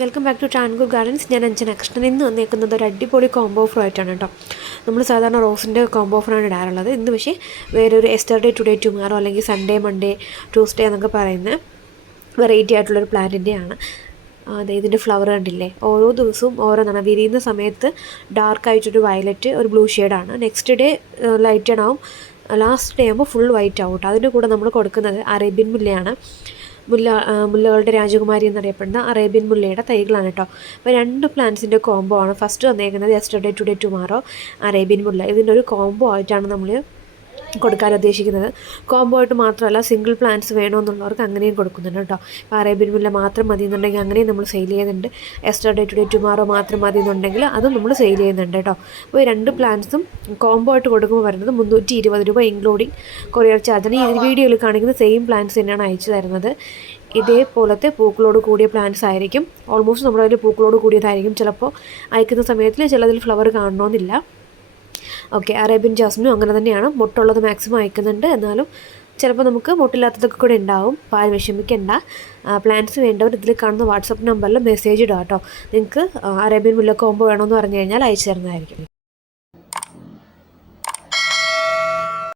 Welcome back to Travancore gardens. ഞാൻ അഞ്ജന കൃഷ്ണൻ. ഇന്ന് വന്നേക്കുന്നത് ഒരു അടിപൊളി കോംബോ ഓഫർ ആയിട്ടാണ് കേട്ടോ. നമ്മൾ സാധാരണ റോസിൻ്റെ കോംബോ ഓഫറാണ് ഇടാറുള്ളത്. ഇന്ന് പക്ഷേ വേറൊരു എസ്റ്റർഡേ ടുഡേ ടുമാറോ അല്ലെങ്കിൽ സൺഡേ മൺഡേ ട്യൂസ്ഡേ എന്നൊക്കെ പറയുന്ന വെറൈറ്റി ആയിട്ടുള്ളൊരു പ്ലാന്റിൻ്റെയാണ്. അതെ, ഇതിൻ്റെ ഫ്ലവർ കണ്ടില്ലേ, ഓരോ ദിവസവും ഓരോന്നാണ്. വിരിയുന്ന സമയത്ത് ഡാർക്കായിട്ടൊരു വയലറ്റ്, ഒരു ബ്ലൂ ഷെയ്ഡാണ്. നെക്സ്റ്റ് ഡേ ലൈറ്റഡ് ആവും, ലാസ്റ്റ് ഡേ ആകുമ്പോൾ ഫുൾ വൈറ്റ് ആവും കേട്ടോ. അതിൻ്റെ കൂടെ നമ്മൾ കൊടുക്കുന്നത് അറേബ്യൻ മുല്ലയാണ്. മുല്ലകളുടെ രാജകുമാരി എന്നറിയപ്പെടുന്ന അറേബ്യൻ മുല്ലയുടെ തൈകളാണ് കേട്ടോ. അപ്പോൾ രണ്ട് പ്ലാന്റ്സിൻ്റെ കോംബോ ആണ്. ഫസ്റ്റ് വന്നേക്കുന്നത് യെസ്റ്റർഡേ ടുഡേ ടുമാറോ അറേബ്യൻ മുല്ല. ഇതിൻ്റെ ഒരു കോംബോ ആയിട്ടാണ് നമ്മൾ കൊടുക്കാൻ ഉദ്ദേശിക്കുന്നത്. കോംബോ ആയിട്ട് മാത്രമല്ല, സിംഗിൾ പ്ലാന്റ്സ് വേണമെന്നുള്ളവർക്ക് അങ്ങനെയും കൊടുക്കുന്നുണ്ട് കേട്ടോ. ഇപ്പോൾ അറേബ്യൻ മുല്ല മാത്രം മതി എന്നുണ്ടെങ്കിൽ അങ്ങനെയും നമ്മൾ സെയിൽ ചെയ്യുന്നുണ്ട്. യെസ്റ്റർഡേ ടുഡേ ടുമാറോ മാത്രം മതി എന്നുണ്ടെങ്കിൽ അതും നമ്മൾ സെയിൽ ചെയ്യുന്നുണ്ട് കേട്ടോ. അപ്പോൾ ഈ രണ്ട് പ്ലാന്റ്സും കോംബോ ആയിട്ട് കൊടുക്കുമ്പോൾ വരുന്നത് 320 രൂപ ഇൻക്ലൂഡിങ് കൊറിയർ ചാർജാണ്. ഈ വീഡിയോയിൽ കാണിക്കുന്ന സെയിം പ്ലാന്റ്സ് തന്നെയാണ് അയച്ചു തരുന്നത്. ഇതേപോലത്തെ പൂക്കളോട് കൂടിയ പ്ലാന്റ്സ് ആയിരിക്കും. ഓൾമോസ്റ്റ് നമ്മുടെ കയ്യിൽ പൂക്കളോട് കൂടിയതായിരിക്കും. ചിലപ്പോൾ അയക്കുന്ന സമയത്തിൽ ചിലതിൽ ഫ്ലവർ കാണണമെന്നില്ല. ഓക്കെ, അറേബ്യൻ ജാസ്മിനും അങ്ങനെ തന്നെയാണ്. മുട്ടുള്ളത് മാക്സിമം അയക്കുന്നുണ്ട്. എന്നാലും ചിലപ്പോൾ നമുക്ക് മുട്ടില്ലാത്തതൊക്കെ കൂടെ ഉണ്ടാവും. പാൽ വിഷമിക്കേണ്ട. പ്ലാന്റ്സ് വേണ്ടവർ ഇതിൽ കാണുന്ന വാട്സപ്പ് നമ്പറിൽ മെസ്സേജ് ഇടുക കേട്ടോ. നിങ്ങൾക്ക് അറേബ്യൻ മുല്ല കോംബോ വേണമെന്ന് പറഞ്ഞു കഴിഞ്ഞാൽ അയച്ചു തരുന്നതായിരിക്കും.